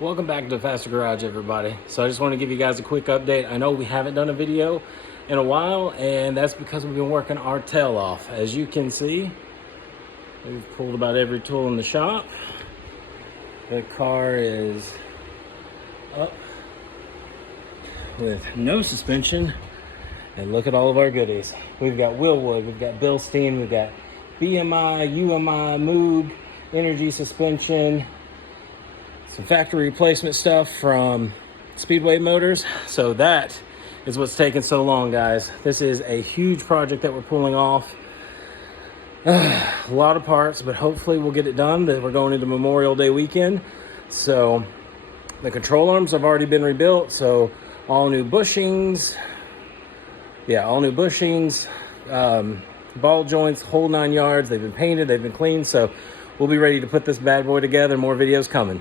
Welcome back to the Faster Garage, everybody. So I just want to give you guys a quick update. I know we haven't done a video in a while, and that's because we've been working our tail off. As you can see, we've pulled about every tool in the shop. The car is up with no suspension, and look at all of our goodies. We've got Wilwood, we've got Bilstein, we've got BMR, UMI, Moog, Enegry suspension, some factory replacement stuff from Speedway Motors. So that is what's taking so long, guys. This is a huge project that we're pulling off. A lot of parts, but hopefully we'll get it done. We're going into Memorial Day weekend. So the control arms have already been rebuilt. So all new bushings. Yeah, all new bushings, ball joints, whole 9 yards. They've been painted, they've been cleaned. So we'll be ready to put this bad boy together. More videos coming.